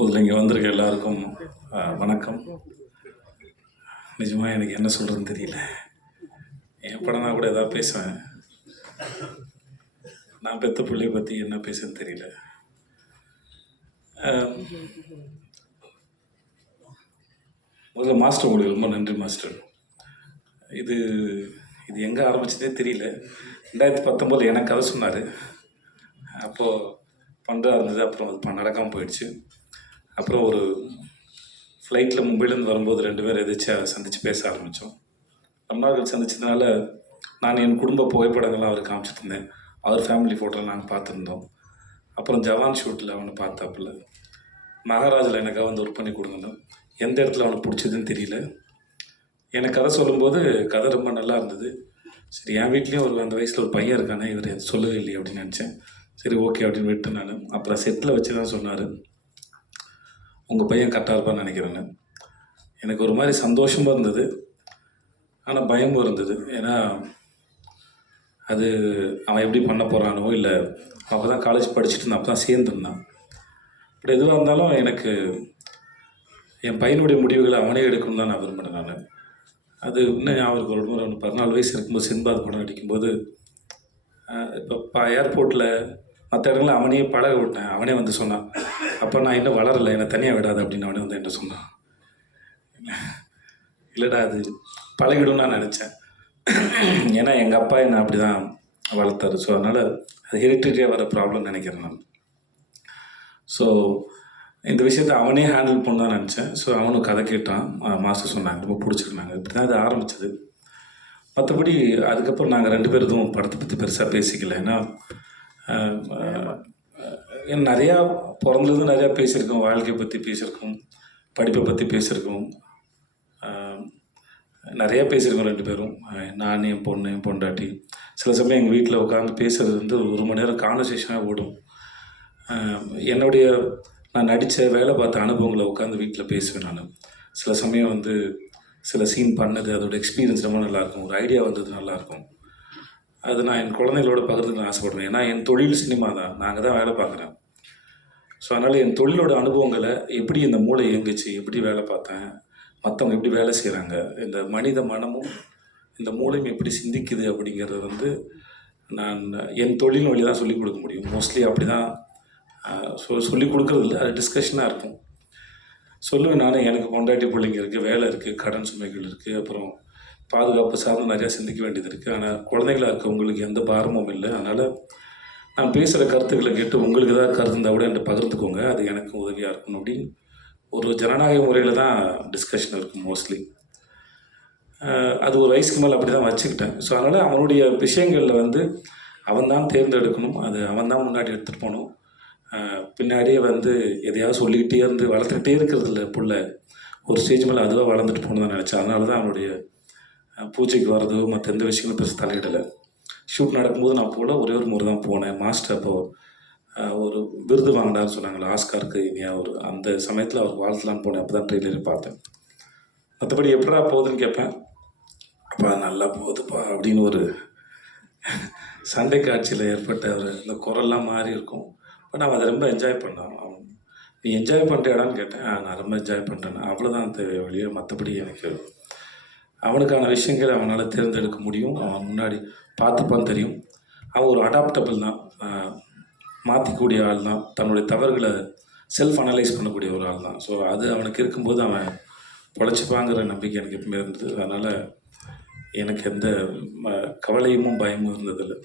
முதல்ல இங்கே வந்திருக்க எல்லாருக்கும் வணக்கம். நிஜமாக எனக்கு என்ன சொல்கிறதுன்னு தெரியல. என் படம்னா கூட எதாவது பேசுவேன். நான் பெற்ற பிள்ளைய பற்றி என்ன பேசுன்னு தெரியல. முதல்ல மாஸ்டர் உங்களுக்கு ரொம்ப நன்றி மாஸ்டர். இது எங்கே ஆரம்பிச்சதே தெரியல. 2019 எனக்கு கதை சொன்னார். அப்போது பண்ணுறா இருந்தது. அப்புறம் அது நடக்காமல் போயிடுச்சு. அப்புறம் ஒரு ஃப்ளைட்டில் மும்பையிலேருந்து வரும்போது 2 பேர் எதாச்சும் சந்தித்து பேச ஆரம்பித்தோம். ரொம்ப நாள் சந்திச்சதுனால நான் என் குடும்ப புகைப்படங்கள்லாம் அவருக்கு காமிச்சிட்டு இருந்தேன். அவர் ஃபேமிலி ஃபோட்டோலாம் நாங்கள் பார்த்துருந்தோம். அப்புறம் ஜவான் ஷூட்டில் அவனை பார்த்தாப்புல. மகாராஜில் எனக்காக வந்து ஒர்க் பண்ணி கொடுங்கன்னு. எந்த இடத்துல அவனுக்கு பிடிச்சதுன்னு தெரியல. எனக்கு கதை சொல்லும்போது கதை ரொம்ப நல்லா இருந்தது. சரி, என் வீட்லேயும் அந்த வயசில் ஒரு பையன் இருக்கானே, இவர் சொல்லவே இல்லையே அப்படின்னு நினச்சேன். சரி ஓகே அப்படின்னு விட்டு நான் அப்புறம் செட்டில் வச்சு தான் சொன்னார், உங்கள் பையன் கரெக்டாக இருப்பான்னு நினைக்கிறேன்னு. எனக்கு ஒரு மாதிரி சந்தோஷமாக இருந்தது, ஆனால் பயமும் இருந்தது. ஏன்னா அது அவன் எப்படி பண்ண போகிறானோ, இல்லை அப்போ தான் காலேஜ் படிச்சுட்டு இருந்தான், அப்போ தான் சேர்ந்துருந்தான். இப்படி எதுவாக இருந்தாலும் எனக்கு என் பையனுடைய முடிவுகளை அவனே எடுக்கணும்னு தான் நான் விரும்பினேன். நான் அது இன்னும் அவருக்கு ஒரு முறை 14 வயசு இருக்கும்போது சின்பாத் படம் நடிக்கும்போது இப்போ ஏர்போர்ட்டில் மற்ற இடங்களில் அவனே பழக விட்டேன். அவனே வந்து சொன்னான், அப்போ நான் இன்னும் வளரலை, என்னை தனியாக விடாது அப்படின்னு அவனே வந்து என்ன சொன்னான். இல்லைடா அது பழகிடும் நான் நினச்சேன். ஏன்னா எங்கள் அப்பா என்னை அப்படி தான் வளர்த்தாரு. ஸோ அதனால் அது ஹெரிட்டரியாக வர ப்ராப்ளம் நினைக்கிறேன் நான். ஸோ இந்த விஷயத்தை அவனே ஹேண்டில் பண்ண தான் நினச்சேன். ஸோ அவனும் கதை கேட்டான், மாஸ்டர் சொன்னாங்க, ரொம்ப பிடிச்சிருந்தாங்க. இப்படி தான் அது ஆரம்பித்தது. மற்றபடி அதுக்கப்புறம் நாங்கள் 2 பேரும் எதுவும் படத்தை பற்றி பெருசாக பேசிக்கல. ஏன்னா நிறையா பிறந்தது நிறையா பேசியிருக்கோம், வாழ்க்கையை பற்றி பேசியிருக்கோம், படிப்பை பற்றி பேசியிருக்கோம், நிறையா பேசியிருக்கோம் 2 பேரும். நான் என் பொண்ணு என் பொண்டாட்டி சில சமயம் எங்கள் வீட்டில் உட்காந்து பேசுகிறது வந்து 1 மணி நேரம் கான்வர்சேஷனாக ஓடும். என்னுடைய நான் நடித்த வேலை பார்த்த அனுபவங்களை உட்காந்து வீட்டில் பேசுவேன். நான் சில சமயம் வந்து சில சீன் பண்ணது அதோட எக்ஸ்பீரியன்ஸ் ரொம்ப நல்லாயிருக்கும், ஒரு ஐடியா வந்தது நல்லாயிருக்கும். அது நான் என் குழந்தைகளோட பகிர்ந்துக்கு ஆசைப்படுவேன். ஏன்னா என் தொழில் சினிமா தான், நாங்கள் தான் வேலை பார்க்குறேன். ஸோ அதனால் என் தொழிலோட அனுபவங்களை, எப்படி இந்த மூளை இயங்குச்சு, எப்படி வேலை பார்த்தேன், மற்றவங்க எப்படி வேலை செய்கிறாங்க, இந்த மனித மனமும் இந்த மூளையும் எப்படி சிந்திக்குது அப்படிங்கிறது வந்து நான் என் தொழில் வழி தான் சொல்லிக் கொடுக்க முடியும். மோஸ்ட்லி அப்படி தான் சொல்லிக் கொடுக்குறது இல்லை, அது டிஸ்கஷனாக இருக்கும். சொல்லுவேன் நான், எனக்கு பொண்டாட்டி பிள்ளைங்க இருக்குது, வேலை இருக்குது, கடன் சுமைகள் இருக்குது, அப்புறம் பாதுகாப்பு சார்ந்து நிறையா சிந்திக்க வேண்டியது இருக்குது. ஆனால் குழந்தைகளாக இருக்க உங்களுக்கு எந்த பாரமும் இல்லை. அதனால் நான் பேசுகிற கருத்துக்களை கேட்டு உங்களுக்கு ஏதாவது கருத்து இருந்தால் கூட என்கிட்ட பகிர்ந்துக்கோங்க, அது எனக்கு உதவியாக இருக்கணும் அப்படின்னு ஒரு ஜனநாயக முறையில் தான் டிஸ்கஷன் இருக்கும் மோஸ்ட்லி. அது ஒரு வயசுக்கு மேலே அப்படி தான் வச்சுக்கிட்டேன். ஸோ அதனால் அவனுடைய விஷயங்களில் வந்து அவன் தான் தேர்ந்தெடுக்கணும், அது அவன் தான் முன்னாடி எடுத்துகிட்டு போகணும். பின்னாடியே வந்து எதையாவது சொல்லிக்கிட்டே இருந்து வளர்த்துக்கிட்டே இருக்கிறது இல்லை புள்ள. ஒரு ஸ்டேஜ் மேலே அதுவாக வளர்ந்துட்டு போகணும் தான் நினச்சேன். அதனால தான் அவனுடைய பூஜைக்கு வர்றதோ மற்ற எந்த விஷயங்களும் பெருசு தலையிடலை. ஷூட் நடக்கும்போது நான் போல ஒரே ஒரு முறை தான் போனேன். மாஸ்டர் அப்போது ஒரு விருது வாங்கினார்னு சொன்னாங்களே, ஆஸ்காருக்கு இனியா, ஒரு அந்த சமயத்தில் அவர் வாழ்த்தலான்னு போனேன். அப்போ தான் ட்ரெயிலரே பார்த்தேன். மற்றபடி எப்படா போகுதுன்னு கேட்பேன், அப்பா நல்லா போகுதுப்பா அப்படின்னு ஒரு சண்டை காட்சியில் ஏற்பட்ட ஒரு இந்த குரல்லாம் மாறி இருக்கும். பட் நான் அதை ரொம்ப என்ஜாய் பண்ணேன். நீ என்ஜாய் பண்ணுறியாடான்னு கேட்டேன். நான் ரொம்ப என்ஜாய் பண்ணுறேன், அவ்வளோதான் தேவை வழியே. மற்றபடி எனக்கு அவனுக்கான விஷயங்களை அவனால் தேர்ந்தெடுக்க முடியும். அவன் முன்னாடி பார்த்துப்பான்னு தெரியும். அவன் ஒரு அடாப்டபிள் தான், மாற்றிக்கூடிய ஆள் தான், தன்னுடைய தவறுகளை செல்ஃப் அனலைஸ் பண்ணக்கூடிய ஒரு ஆள் தான். ஸோ அது அவனுக்கு இருக்கும்போது அவன் பொழைச்சிப்பாங்கிற நம்பிக்கை எனக்கு எப்பவுமே இருந்தது. அதனால் எனக்கு எந்த கவலையும் பயமும் இருந்ததில்லை.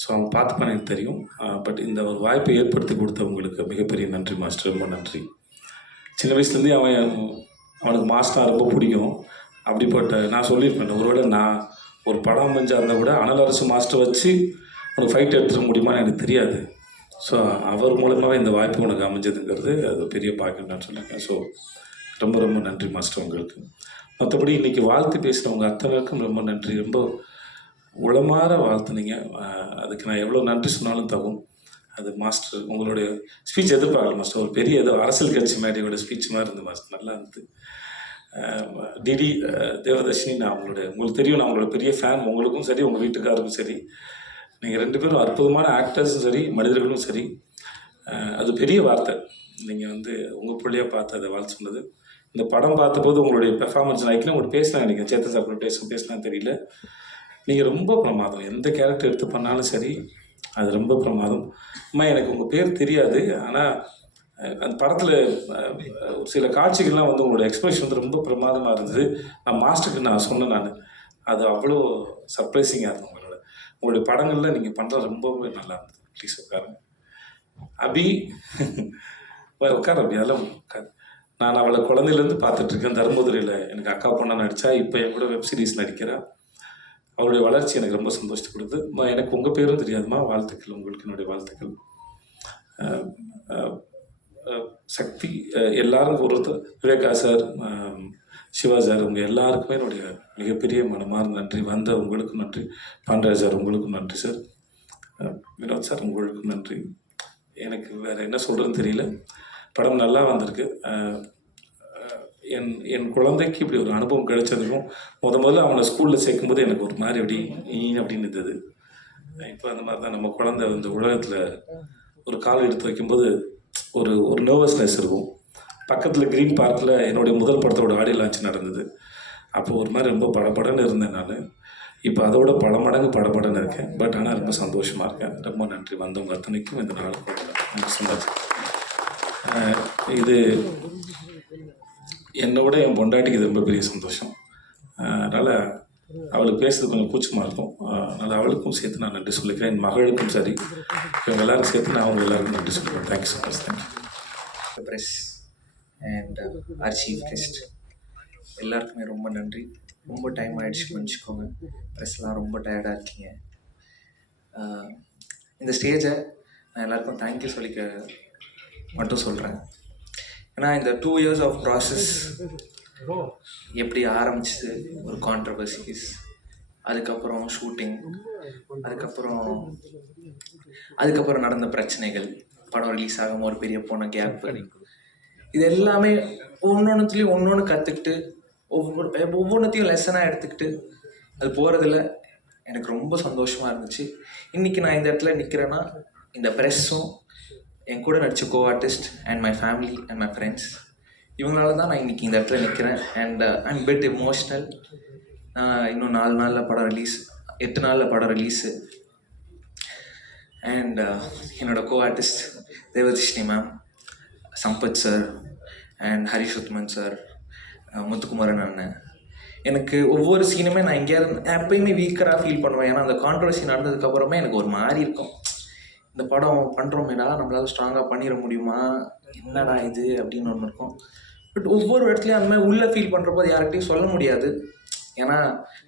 ஸோ அவன் பார்த்துப்பான்னு எனக்கு தெரியும். பட் இந்த ஒரு வாய்ப்பை ஏற்படுத்தி கொடுத்தவங்களுக்கு மிகப்பெரிய நன்றி மாஸ்டர், ரொம்ப நன்றி. சின்ன வயசுலேருந்தே அவனுக்கு மாஸ்டர் ரொம்ப பிடிக்கும். அப்படிப்பட்ட நான் சொல்லியிருப்பேன், ஒருவேளை நான் ஒரு படம் அமைஞ்சால் இருந்தால் கூட அனல் அரசு மாஸ்டர் வச்சு உனக்கு ஃபைட் எடுத்துட முடியுமான்னு எனக்கு தெரியாது. ஸோ அவர் மூலமாகவே இந்த வாய்ப்பு உனக்கு அமைஞ்சதுங்கிறது அது பெரிய பாக்கியம் நான் சொல்லியிருக்கேன். ஸோ ரொம்ப ரொம்ப நன்றி மாஸ்டர் உங்களுக்கு. மற்றபடி இன்றைக்கி வாழ்த்து பேசுகிறவங்க அத்தனைக்கும் ரொம்ப நன்றி. ரொம்ப உளமாற வாழ்த்துனீங்க. அதுக்கு நான் எவ்வளோ நன்றி சொன்னாலும் தகும். அது மாஸ்டர் உங்களுடைய ஸ்பீச் எதிர்பார்க்கல மாஸ்டர். ஒரு பெரிய ஏதோ அரசியல் கட்சி மேடையோட ஸ்பீச் மாதிரி இருந்தது மாஸ்டர், நல்லா இருந்தது. டிடி தேவதர்ஷினி, நான் உங்களுக்கு தெரியும், நான் உங்களோட பெரிய ஃபேன். உங்களுக்கும் சரி, உங்கள் வீட்டுக்காருக்கும் சரி, நீங்கள் 2 பேரும் அற்புதமான ஆக்டர்ஸும் சரி, மனிதர்களும் சரி. அது பெரிய வார்த்தை. நீங்கள் வந்து உங்கள் பிள்ளையா பார்த்து அதை வாழ்த்து சொன்னது. இந்த படம் பார்த்தபோது உங்களுடைய பெர்ஃபார்மன்ஸ் நைட்டில் உங்களுக்கு பேசினா நினைக்கிறேன், சேத்தன் சார் கூட பேசினா தெரியல. நீங்கள் ரொம்ப பிரமாதம். எந்த கேரக்டர் எடுத்து பண்ணாலும் சரி, அது ரொம்ப பிரமாதம். அம்மா எனக்கு உங்கள் பேர் தெரியாது, ஆனால் அந்த படத்தில் சில காட்சிகள்லாம் வந்து உங்களோட எக்ஸ்பிரஷன் வந்து ரொம்ப பிரமாதமாக இருந்தது. நான் மாஸ்டருக்கு நான் சொன்னேன். அது அவ்வளோ சர்ப்ரைசிங்காக இருக்கும். உங்களுடைய படங்களில் நீங்கள் பண்ணுறது ரொம்பவே நல்லா இருந்தது. ப்ளீஸ் உட்காருங்க. அபி உட்கார அபி, அதெல்லாம் உட்காரு. நான் அவளை குழந்தையிலேருந்து பார்த்துட்ருக்கேன். தர்மபுரியில் எனக்கு அக்கா பொண்ணாக நடித்தா, இப்போ என் கூட வெப் சீரிஸ் நடிக்கிறா. அவருடைய வளர்ச்சி எனக்கு ரொம்ப சந்தோஷத்தை கொடுத்து. எனக்கு உங்கள் பேரும் தெரியாதுமா, வாழ்த்துக்கள். உங்களுக்கு என்னுடைய வாழ்த்துக்கள். சக்தி எல்லாரும் ஒருத்தர், விவேகா சார், சிவா சார், உங்கள் எல்லாருக்குமே என்னுடைய மிகப்பெரிய மனமார்ந்த நன்றி. வந்த உங்களுக்கும் நன்றி. பாண்டராஜ் சார் உங்களுக்கும் நன்றி சார். வினோத் சார் உங்களுக்கும் நன்றி. எனக்கு வேறு என்ன சொல்கிறதுன்னு தெரியல. படம் நல்லா வந்திருக்கு. என் குழந்தைக்கு இப்படி ஒரு அனுபவம் கிடைச்சதுக்கும் முதல்ல அவனை ஸ்கூலில் சேர்க்கும்போது எனக்கு ஒரு மாதிரி அப்படின்னு இருந்தது. இப்போ அந்த மாதிரி தான் நம்ம குழந்தை இந்த உலகத்தில் ஒரு கால் எடுத்து வைக்கும்போது ஒரு நர்வஸ்னஸ் இருக்கும். பக்கத்தில் க்ரீன் பார்க்கில் என்னுடைய முதல் படத்தோட ஆடியோ லான்ச் நடந்தது. அப்போது ஒரு மாதிரி ரொம்ப படபடன்னு இருந்தேன் நான். இப்போ அதோட பல மடங்கு படபடன்னு இருக்கேன். பட் ஆனால் ரொம்ப சந்தோஷமாக இருக்கேன். ரொம்ப நன்றி வந்தவங்க அத்தனைக்கும் இந்த நாளுக்கு நன்றி சொன்னாச்சு. இது என்னோட என் பொண்டாட்டிக்கு இது ரொம்ப பெரிய சந்தோஷம். அதனால் அவளுக்கு பேசுறது கொஞ்சம் கூச்சமாக இருக்கும். அதனால் அவளுக்கும் சேர்த்து நான் நன்றி சொல்லிக்கிறேன். என் மகளுக்கும் சரி, இவங்க எல்லாரும் சேர்த்து நான் அவங்க எல்லாருக்கும் நன்றி சொல்லுவேன். Thank you so much. Thank you. Press and our chief guest எல்லாருக்குமே ரொம்ப நன்றி. ரொம்ப டைம் ஆகிடுச்சு, மன்னிச்சுக்கோங்க. ப்ரெஸ்லாம் ரொம்ப டயர்டாக இருக்கீங்க. இந்த ஸ்டேஜை நான் எல்லாருக்கும் தேங்க்யூ சொல்லிக்க மட்டும் சொல்கிறேன். ஏன்னா இந்த 2 years ஆஃப் ப்ராசஸ் எப்படி ஆரம்பிச்சது, ஒரு கான்ட்ரவர்சிஸ், அதுக்கப்புறம் ஷூட்டிங், அதுக்கப்புறம் நடந்த பிரச்சனைகள், படம் ரிலீஸ் ஆகாமல் ஒரு பெரிய போன கேப்பு, இது எல்லாமே ஒவ்வொன்றுத்துலேயும் ஒன்று கற்றுக்கிட்டு ஒவ்வொன்றத்தையும் லெசனாக எடுத்துக்கிட்டு அது போகிறதுல எனக்கு ரொம்ப சந்தோஷமாக இருந்துச்சு. இன்றைக்கி நான் இந்த இடத்துல நிற்கிறேன்னா இந்த ப்ரெஸ்ஸும் என் கூட நடித்த co artist and my family and my friends இவங்களால தான் நான் இன்றைக்கி இந்த இடத்துல நிற்கிறேன். And I'm bit emotional. இன்னும் 4 நாளில் படம் ரிலீஸ், 8 நாளில் படம் ரிலீஸு. அண்ட் என்னோடய co artist Devadhishni ma'am, Sampath sir and Harish Uthman sir, Muthukumaran அண்ணன். எனக்கு ஒவ்வொரு சீனுமே நான் எங்கேயாவது எப்பயுமே வீக்கராக ஃபீல் பண்ணுவேன். ஏன்னா அந்த கான்ட்ரவர்சி நடந்ததுக்கப்புறமே எனக்கு ஒரு மாதிரி இருக்கும். இந்த படம் பண்ணுறோமேடா, நம்மளால் ஸ்ட்ராங்காக பண்ணிட முடியுமா, என்னடா இது அப்படின்னு ஒன்று இருக்கும். பட் ஒவ்வொரு இடத்துலையும் அந்த மாதிரி உள்ளே ஃபீல் பண்ணுறப்போ அது யார்கிட்டையும் சொல்ல முடியாது. ஏன்னா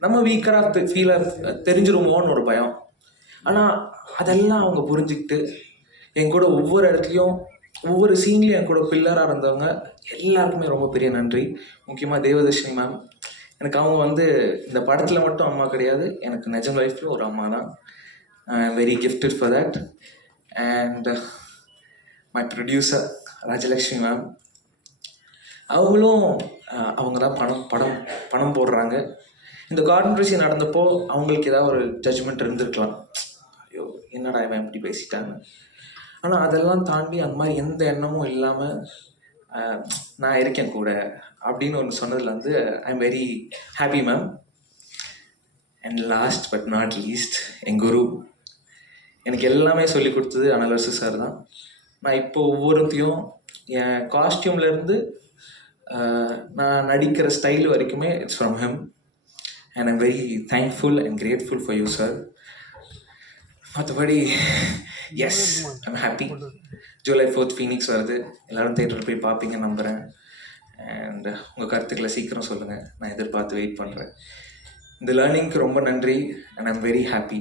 நம்ம வீக்கராக ஃபீலாக தெரிஞ்சிருமோன்னு ஒரு பயம். ஆனால் அதெல்லாம் அவங்க புரிஞ்சுக்கிட்டு என் கூட ஒவ்வொரு இடத்துலையும் ஒவ்வொரு சீன்லேயும் என் கூட பில்லராக இருந்தவங்க எல்லாருக்குமே ரொம்ப பெரிய நன்றி. முக்கியமாக தேவதர்ஷினி மேம். எனக்கு அவங்க வந்து இந்த படத்தில் மட்டும் அம்மா கிடையாது, எனக்கு நிஜம் லைஃப்பில் ஒரு அம்மா தான். I am very gifted for that. And my producer Rajalakshmi ma'am, அவங்களும் அவங்க தான் பணம் போடுறாங்க. இந்த கான்ட்ரவர்சி நடந்தப்போ அவங்களுக்கு ஏதாவது ஒரு ஜட்ஜ்மெண்ட் இருந்திருக்கலாம், ஐயோ என்னடா இவன் இப்படி பேசிட்டாங்க. ஆனால் அதெல்லாம் தாண்டி அந்த மாதிரி எந்த எண்ணமும் இல்லாமல் நான் இருக்கேன் கூட அப்படின்னு ஒன்று சொன்னதில் வந்து I am very happy ma'am. And last but not least, என் குரு எனக்கு எல்லாமே சொல்லி கொடுத்தது அனலரசு சார் தான். நான் இப்போ ஒவ்வொருத்தையும் என் காஸ்டியூம்லேருந்து நான் நடிக்கிற ஸ்டைல் வரைக்குமே it's from him. And I'm very thankful and grateful for you sir. மற்றபடி yes I'm happy. July 4th Phoenix வருது, எல்லோரும் தேட்டரில் போய் பார்ப்பீங்கன்னு நம்புகிறேன். அண்ட் உங்கள் கருத்துக்களை சீக்கிரம் சொல்லுங்கள், நான் எதிர்பார்த்து வெயிட் பண்ணுறேன். இந்த லேர்னிங்க்கு ரொம்ப நன்றி. And I'm very happy.